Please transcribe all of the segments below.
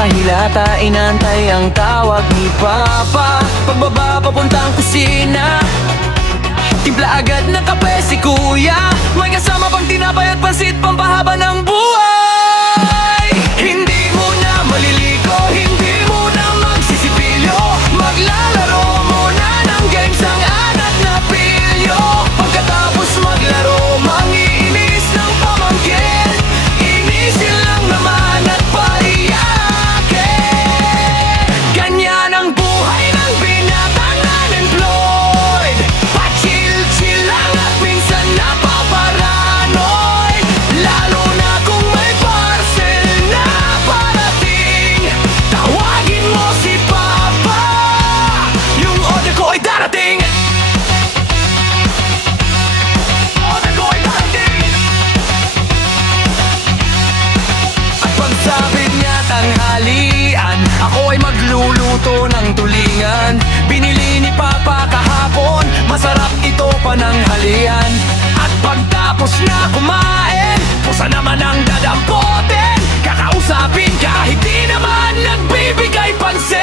nakahilata, inantay ang tawag ni Papa. Pagbaba papuntang kusina, timpla agad ng kape si Kuya. May kasama pang tinapay at pansit, pampahaba ng buhay. Hindi mo na maliliko, hindi mo na magsisipilyo, maglalaro muna ng games ang anak na pilyo. Pagkatapos maglaro, mangiinis ng pamangkin, inisin lang naman at paiyakin. Ganyan ang buhay ng binatang unemployed, pa-chill-chill lang at minsan napaparanoid. Lalo na kung may parcel na parating, tawagin mo si Papa, yung order ko ay darating. Order ko ay darating. At pagsapit niya tanghalian, ako ay magluluto ng tulingan. Binili ni Papa kahapon, masarap ito pananghalian. At pagtapos na kumain, pusa naman ang dadampotin, kakausapin kahit di naman nagbibigay pansin.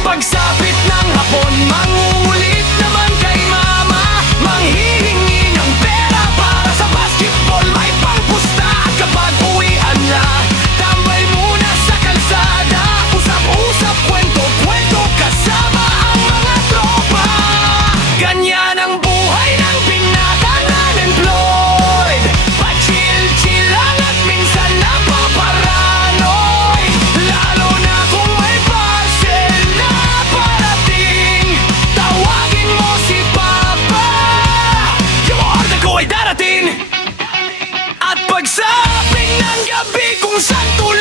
Pagsapit ng hapon, mangungulit naman kay Mama, manghihingi ng pera para sa basketball, may pangpusta. At kapag uwian na, tambay muna sa kalsada, usap-usap, kwento-kwento kasama ang mga tropa. Ganyan ang buhay ng binatang unemployed, pa-chill-chill lang at minsan napaparanoid. Lalo na kung may parcel na parating, tawagin mo si Papa, yung order ko ay darating. At pagsapit ng gabi kung saan tulog